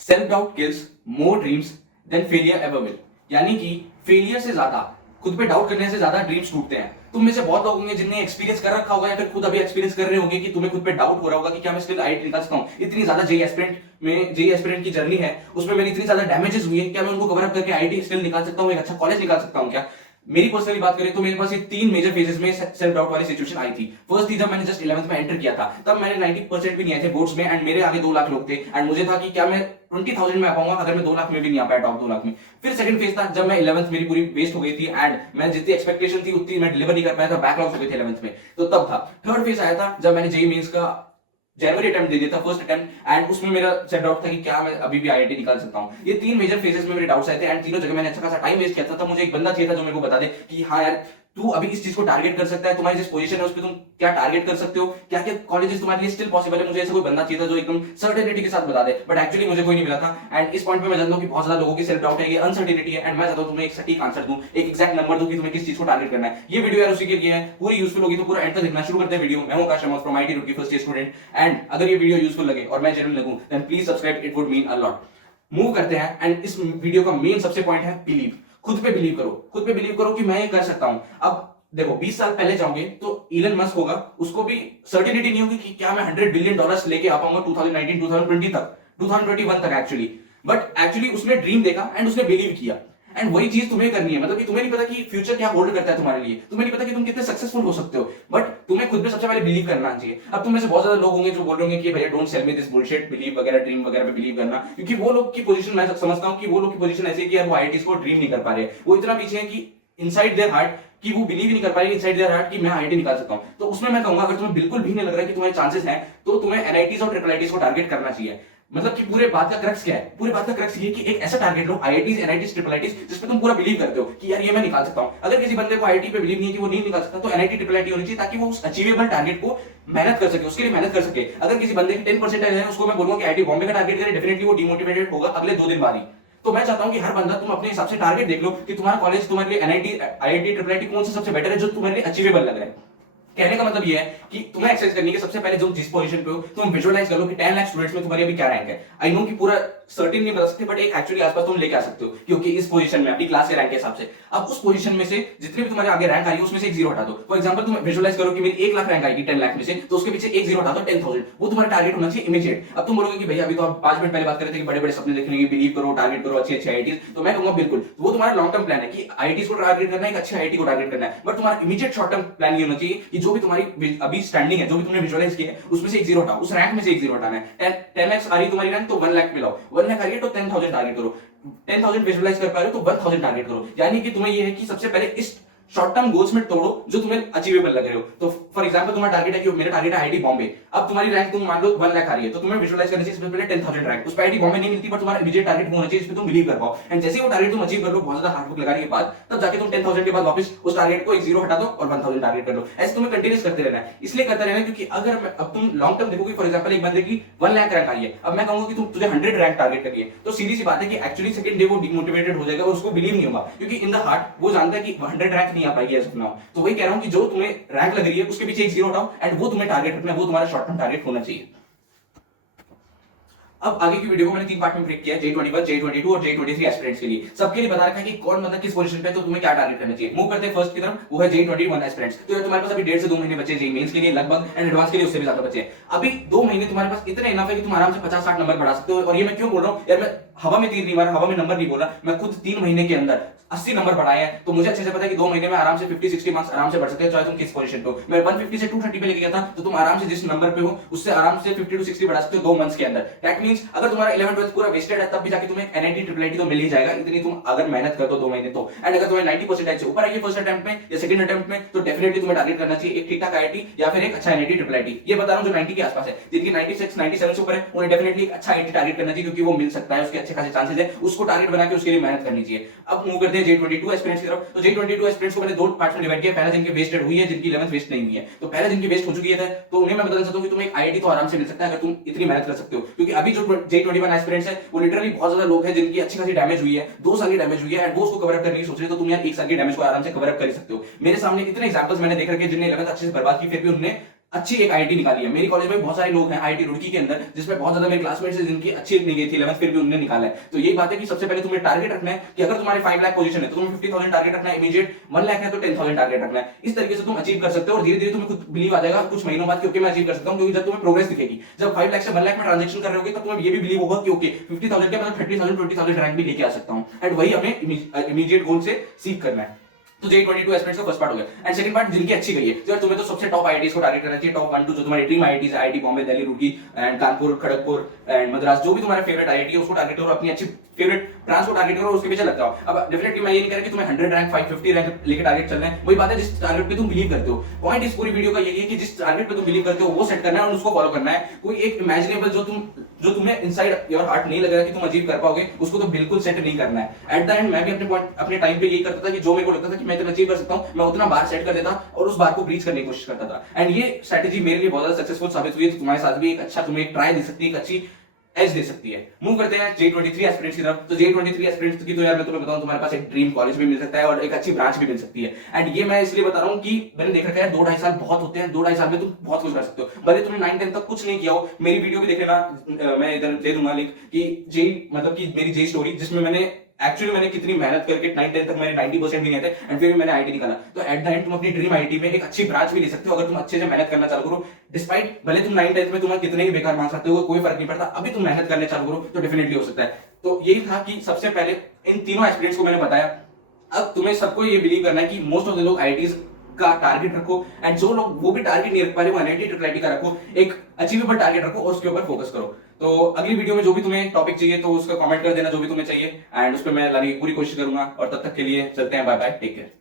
Self doubt kills more dreams than failure ever will. यानी कि failure से ज्यादा, खुद पे डाउट करने से ज्यादा ड्रीम्स टूटते हैं। तुम में से बहुत लोग होंगे जिनने एक्सपीरियंस कर रखा होगा या फिर खुद अभी एक्सपीरियंस कर रहे होंगे कि तुम्हें खुद पे डाउट हो रहा होगा कि क्या मैं स्टिल आईआईटी निकाल सकता हूं। इतनी ज्यादा जेई एस्पिरेंट की जर्नी है, उसमें मेरी इतनी ज्यादा डैमेजेस हुई है, क्या मैं उनको कवर अप करके आईआईटी स्टिल निकाल सकता हूं, एक अच्छा कॉलेज निकाल सकता हूं क्या। मेरी पर्सनली बात करें तो मेरे पास ये तीन मेजर फेजेस में सेल्फ डाउट वाली सिचुएशन आई थी। फर्स्ट थी जब मैंने जस्ट 11th में एंटर किया था, तब मैंने 90% भी नहीं आए थे बोर्ड्स में, एंड मेरे आगे 2 लाख लोग थे, एंड मुझे था कि क्या मैं 20,000 में आ पाऊंगा अगर मैं 2 लाख में भी नहीं आ पाया टॉप 2 लाख में। फिर सेकंड फेज था जब मैं 11th मेरी पूरी वेस्ट हो गई थी, एंड मैं जितनी एक्सपेक्टेशन थी उतनी मैं डिलीवर नहीं कर पाया था, बैकलॉग्स हो गए थे 11th में, तो तब था। थर्ड फेज आया था जब मैंने जेई मेंस का जनवरी अटेम्प्ट दे दिया था, फर्स्ट अटेम्प्ट, एंड उसमें मेरा सेट डाउट था कि क्या मैं अभी भी आईआईटी निकाल सकता हूं। ये तीन मेजर फेजेस में मेरे डाउट्स आए थे, एंड तीनों जगह मैंने अच्छा खासा टाइम वेस्ट किया था। तब मुझे एक बंदा चाहिए था जो मेरे को बता दे कि हाँ यार, तू अभी इस चीज को टारगेट कर सकता है, तुम्हारी जिस पोजीशन है उस पर तुम क्या टारगेट कर सकते हो, क्या क्या कॉलेजेस तुम्हारे लिए स्टिल पॉसिबल है। मुझे ऐसा कोई बंदा चाहिए था जो एकदम सर्टेनिटी के साथ बता दे, बट एक्चुअली मुझे कोई नहीं मिला था। एंड इस पॉइंट पे मैं जानता हूं कि बहुत ज्यादा लोगों की सेल्फ डाउट है, ये अनसर्टेनिटी है, एंड मैं चाहता हूं तुम्हें एक सटीक आंसर दूं, एक एग्जैक्ट नंबर दूं कि तुम्हें किस चीज को टारगेट करना है। ये वीडियो यार उसी के लिए है, पूरी यूजफुल होगी, तो पूरा एंड तक देखना। शुरू करते हैं वीडियो। मैं हूं Akash Sharma from IIT Roorkee first year student, and अगर ये वीडियो यूजफुल लगे और मैं जेन्युइन लगूं then please subscribe, it would mean a lot. Move करते हैं, एंड इस वीडियो का मेन सबसे पॉइंट है बिलीव। खुद पे बिलीव करो, खुद पे बिलीव करो कि मैं ये कर सकता हूं। अब देखो 20 साल पहले जाओगे तो इलन मस्क होगा, उसको भी सर्टेनिटी नहीं होगी कि क्या मैं $100 बिलियन लेके आ पाऊंगा 2019 2020 तक, 2021 तक एक्चुअली। बट एक्चुअली उसने ड्रीम देखा एंड उसने बिलीव किया, एंड वही चीज तुम्हें करनी है। मतलब कि तुम्हें नहीं पता कि फ्यूचर क्या होल्ड करता है तुम्हारे लिए, तुम्हें नहीं पता कि तुम कितने सक्सेसफुल हो सकते हो, बट तुम्हें खुद पे सबसे पहले बिलीव करना चाहिए। अब तुम में से बहुत ज्यादा लोग होंगे जो बोल रहे होंगे कि भैया don't sell me this bullshit, believe वगैरह ड्रीम वगैरह पे बिलीव करना, क्योंकि वो लोग की पोजीशन मैं समझता हूं कि वो लोग की पोजीशन ऐसी है कि यार वो आईआईटी को ड्रीम नहीं कर पा रहे, वो इतना पीछे है कि इनसाइड देयर हार्ट कि वो बिलीव नहीं कर पा रहे इनसाइड देयर हार्ट कि मैं आईआईटी निकाल सकता हूं। तो उसमें मैं कहूंगा अगर तुम्हें बिल्कुल भी नहीं लग रहा है कि तुम्हारे चांसेस हैं, तो तुम्हें एनआईटीज और ट्रिपल आईटीज को टारगेट करना चाहिए। मतलब कि पूरे बात का क्रक्स क्या है, पूरे बात का क्रक्स ये कि एक ऐसा टारगेट लो आईआईटीज एनआईटीज ट्रिपल आईटीज जिसपे तुम पूरा बिलीव करते हो कि यार ये मैं निकाल सकता हूं। अगर किसी बंदे को आईआईटी पे बिलीव नहीं है कि वो नहीं निकाल सकता, तो एनआईटी ट्रिपल आईटी होनी चाहिए ताकि वो उस अचीवेबल टारगेट को मेहनत कर सके, उसके लिए मेहनत कर सके। अगर किसी बंदे की 10% है, उसको मैं बोलूंगा कि आईआईटी बॉम्बे का टारगेट करे, डेफिनेटली वो डिमोटिवेटेड होगा अगले 2 दिन बाद ही। तो मैं चाहता हूं कि हर बंदा तुम अपने हिसाब से टारगेट देख लो कि तुम्हारा कॉलेज तुम्हारे लिए एनआईटी आईआईटी ट्रिपल आईटी कौन सा सबसे बेटर है, जो तुम्हारे लिए अचीवेबल लग रहा है। कहने का मतलब ये है कि तुम्हें एक्सरसाइज करनी है सबसे पहले जो जिस पोजीशन पे हो तुम विजुअलाइज कर लो कि 10 लाख स्टूडेंट्स में तुम्हारी अभी क्या रैंक है। आई नो कि पूरा सर्टेन नहीं बता सकते, बट एक एक्चुअली आसपास तुम लेके आ सकते हो, क्योंकि इस पोजीशन में अपनी क्लास के रैंक के हिसाब से। अब उस पोजीशन में से जितनी भी तुम्हारे आगे रैंक आ रही है उसमें से एक जीरो हटा दो। फॉर एग्जांपल तुम विजुअलाइज करो कि मेरी 1 लाख रैंक आएगी 10 लाख में से, तो उसके पीछे एक जीरो हटा दो, 10,000। वो तुम्हारा टारगेट होना चाहिए इमीडिएट। अब तुम बोलोगे कि भैया अभी तो आप 5 मिनट पहले बात कर रहे थे कि बड़े बड़े सपने देखने की, बिलीव करो, टारगेट करो अच्छी अच्छी आईआईटीज, तो मैं कहूंगा बिल्कुल वो तुम्हारा लॉन्ग टर्म प्लान है कि आईआईटीज को टारगेट करना है, एक अच्छे आईआईटी को टारगेट करना है। बट तुम्हारा इमीडिएट शॉर्ट टर्म प्लान ये होना चाहिए कि जो भी तुम्हारी अभी स्टैंडिंग है, जो भी तुमने विजुअलाइज किया है, उसमें से एक जीरो हटाओ, उस रैंक में से एक जीरो हटाना है। 10 लाख आ रही तुम्हारी रैंक, तो 1 लाख मिलाओ, 1 लाख आ रही है तो 10,000 टारगेट करो, 10,000 विजुअलाइज कर पा रहे हो तो 1,000 टारगेट करो। यानी कि तुम्हें ये है कि सबसे पहले इस शॉर्ट टर्म गोल्स में तोड़ो जो तुम्हें अचीवेबल लग रहे हो। तो फॉर एग्जांपल तुम्हारा टारगेट है कि मेरा टारगेट है आईआईटी बॉम्बे। अब तुम्हारी रैंक तुम मान लो 1 लाख आ रही है, तो तुम्हें विजुअलाइज करना चाहिए सबसे पहले 10,000 रैंक। उस पर आईआईटी बॉम्बे नहीं मिलती, पर तुम्हारा इमीडिएट टारगेट होना चाहिए, इस पे तुम बिलीव कर पाओ। एंड जैसे ही वो टारगेट तुम अचीव कर लो बहुत ज्यादा हार्ड वर्क लगाने के बाद, तब जाके तुम 10,000 के बाद वापस उस टारगेट को एक जीरो हटा दो और 1,000 टारगेट कर लो। ऐसे तुम्हें कंटिन्यूस करते रहना है। इसलिए करते रहना है क्योंकि अगर अब तुम लॉन्ग टर्म देखोगे, फॉर एग्जांपल एक बंदे की 1 लाख रैंक आई है, अब मैं कहूंगा कि तुम तुझे 100 रैंक टारगेट करिए, तो सीधी सी बात है कि एक्चुअली सेकंड डे वो डिमोटिवेटेड हो जाएगा और उसको बिलीव नहीं होगा, क्योंकि इन द हार्ट वो जानता है कि 100 रैंक नहीं आ पाएगी एज ऑफ नाउ। तो वही कह रहा हूं कि जो तुम्हें रैंक लग रही है उसके पीछे एक जीरो हटाओ, एंड वो तुम्हें टारगेट रखना है, वो तुम्हारा शॉर्ट टर्म टारगेट होना चाहिए। अब आगे की वीडियो को मैंने 3 पार्ट में ब्रेक किया है, J21, J22 और J23 एस्पिरेंट्स के लिए। सबके लिए बता रखा है कि कौन बंदा किस पोजीशन पे है, तो तुम्हें क्या टारगेट करना चाहिए। मूव करते हैं फर्स्ट की तरफ, वो है J21 एस्पिरेंट्स। तो तुम्हारे पास अभी 1.5 से 2 महीने बचे जेई मेंस के लिए लगभग, एंड एडवांस के लिए उससे भी ज्यादा बचे हैं। अभी 2 महीने तुम्हारे पास इतने इनफ है कि तुम आराम से 50-60 नंबर बढ़ा सकते हो। और ये मैं क्यों बोल रहा हूं यार, मैं हवा में तीर नहीं मारा, हवा में नंबर नहीं बोला, मैं खुद 3 महीने के अंदर 80 नंबर बढ़ाए हैं। तो मुझे अच्छे से पता है कि 2 महीने में आराम से 50-60 मार्क्स आराम से बढ़ सकते हैं, चाहे तुम किस पोजीशन पे हो। मैं 150 से 230 पे लेके गया था, तो तुम आराम से जिस नंबर पे हो उससे आराम से 50 to 60 बढ़ा सकते हो 2 मंथ्स के अंदर। दैट मींस अगर तुम्हारा 11th 12th पूरा वेस्टेड है, तब भी जाके तुम्हें एनआईटी ट्रिपल आईटी तो मिल ही जाएगा, इतनी तुम अगर मेहनत कर दो 2 महीने तो। एंड अगर तुम्हें 90% से ऊपर आई है फर्स्ट अटेम्प्ट में या सेकंड अटेम्प्ट में, तो डेफिनेटली तुम्हें टारगेट करना चाहिए एक ठीक ठाक आईआईटी या फिर एक अच्छा एनआईटी ट्रिपल आईटी। ये बता रहा हूं जो 90 के आसपास है, जिनकी 96 97 से ऊपर है, उन्हें डेफिनेटली एक अच्छा आईआईटी टारगेट करना चाहिए, क्योंकि वो मिल सकता है, उसके अच्छे खासे चांसेस है, उसको टारगेट बना के उसके लिए मेहनत करनी चाहिए। अब मूव करते हैं J22 एस्पिरेंट्स की तरफ। तो J22 एस्पिरेंट्स को मैंने 2 पार्ट्स में डिवाइड किया। पहला जिनकी वेस्टेड हुई है, जिनकी 11th वेस्ट नहीं हुई है। तो पहला जिनकी वेस्ट हो चुकी है, तो उन्हें मैं बताना चाहता हूं कि तुम्हें एक आईआईटी तो आराम से मिल सकता है अगर तुम इतनी मेहनत कर सकते हो। क्योंकि अभी जो J21 एस्पिरेंट्स है वो लिटरली बहुत ज्यादा लोग हैं जिनकी अच्छी खासी डैमेज हुई है, 2 साल की डैमेज हुई है, एंड वो उसको कवर अप करने की सोच रहे हैं। तो तुम यार 1 साल की डैमेज को आराम से कवर अप कर सकते हो। मेरे सामने इतने एग्जांपल्स मैंने देख रखे हैं जिन्हें 11th अच्छे से बर्बाद की, फिर भी उन्होंने अच्छी एक आईआईटी निकाली है। मेरी कॉलेज में बहुत सारे लोग हैं आईआईटी रुड़की के अंदर, जिसमें बहुत ज्यादा मेरे क्लासमेट्स हैं जिनकी अच्छी नहीं गई थी 11th, फिर भी उन्होंने निकाला है। तो यही बात है कि सबसे पहले तुम्हें टारगेट रखना है कि अगर तुम्हारे 5 लाख पोजीशन है तो तुम्हें 50,000 टारगेट रखना है इमीडिएट, 1 लाख है तो 10,000 टारगेट रखना है। इस तरीके से तुम अचीव कर सकते हो और धीरे धीरे तुम्हें खुद बिलीव आ जाएगा कुछ महीनों बाद कि ओके मैं अचीव कर सकता हूं, क्योंकि जब तुम्हें प्रोग्रेस दिखेगी, जब 5 लाख से 1 लाख में ट्रांजेक्शन कर रहे होगे तब तुम्हें ये भी बिलीव होगा कि ओके 50,000 के मतलब 30,000 20,000 रैंक भी लेके आ सकता हूं। एंड वही हमें इमीडिएट गोल से सीख करना है। तो J22 एस्पिरेंट्स का फर्स्ट पार्ट हो गया। एंड सेकंड पार्ट जिनकी अच्छी गई है, तो यार तुम्हें तो सबसे टॉप आईआईटीज को टारगेट करना चाहिए, टॉप 1 2 जो तुम्हारी ड्रीम आईआईटीज है, IIT Bombay, Delhi, Roorkee and Kanpur, Kharagpur and Madras, जो भी तुम्हारा फेवरेट आईआईटी है उसको टारगेट करो, अपनी अच्छी फेवरेट ब्रांच को टारगेट करो और उसके पीछे लग जाओ। अब डेफिनेटली मैं ये नहीं कह रहा कि तुम्हें 100 रैंक 550 रैंक लेके टारगेट चलना है, वही बात है जिस टारगेट पे तुम बिलीव करते हो। पॉइंट इस पूरी वीडियो का यही है कि जिस टारगेट पे तुम बिलीव करते हो वो सेट करना है और उसको फॉलो करना है। कोई एक इमेजिनेबल जो तुम्हें इनसाइड योर हार्ट नहीं लग रहा कि तुम अचीव कर पाओगे, उसको तो बिल्कुल सेट नहीं करना है। एट द एंड मैं भी अपने टाइम पे यही करता था कि जो मेरे को लगता था कि मैं इतना अचीव कर सकता हूं, मैं उतना बार सेट कर देता और उस बार को ब्रीच करने की कोशिश करता था। एंड ये स्ट्रेटेजी मेरे लिए बहुत ज्यादा सक्सेसफुल साबित हुई है। तो तुम्हारे साथ भी एक अच्छा तुम्हें एक ट्राई दे सकती है, एक अच्छी एज दे सकती है। मूव करते हैं J23 एस्पिरेंट्स की तरफ। तो J23 एस्पिरेंट्स की तो यार मैं तुम्हें बताऊं, तुम्हारे पास एक ड्रीम कॉलेज भी मिल सकता है और एक अच्छी ब्रांच भी मिल सकती है। एंड ये मैं इसलिए बता रहा हूं कि मैंने देखा है 2-2.5 साल बहुत होते हैं, 2-2.5 साल में तुम बहुत कुछ कर सकते हो। भले तुमने 9-10 तक कुछ नहीं किया हो, मेरी वीडियो भी देख लेना, मैं इधर दे दूंगा लिंक कि मतलब कि मेरी जे स्टोरी, जिसमें मैंने कितनी मेहनत करके 9-10 तक मेरे 90% भी नहीं थे एंड फिर भी मैंने आईटी निकाला। तो एट द एंड तुम अपनी ड्रीम आईटी में एक अच्छी ब्रांच भी ले सकते हो अगर तुम अच्छे से मेहनत करना चालू करो। डिस्पाइट भले तुम 9-10 में तुम्हें कितने ही बेकार मार्क्स आते हो, कोई फर्क नहीं पड़ता, अभी तुम मेहनत करने चालू करो तो डेफिनेटली हो सकता है। तो यही था कि सबसे पहले इन तीनों एस्पिरेंट्स को मैंने बताया। अब तुम्हें सबको ये बिलीव करना है कि मोस्ट ऑफ द लोग आईआईटीज का टारगेट रखो, एंड जो लोग वो भी टारगेट नहीं रख पा रहे वो एनआईटी ट्रिपल आईटी का रखो, एक अचीवेबल टारगेट रखो और उसके ऊपर फोकस करो। तो अगली वीडियो में जो भी तुम्हें टॉपिक चाहिए तो उसका कमेंट कर देना जो भी तुम्हें चाहिए, एंड उस पर मैं लाने की पूरी कोशिश करूंगा। और तब तक के लिए चलते हैं, बाय बाय, टेक केयर।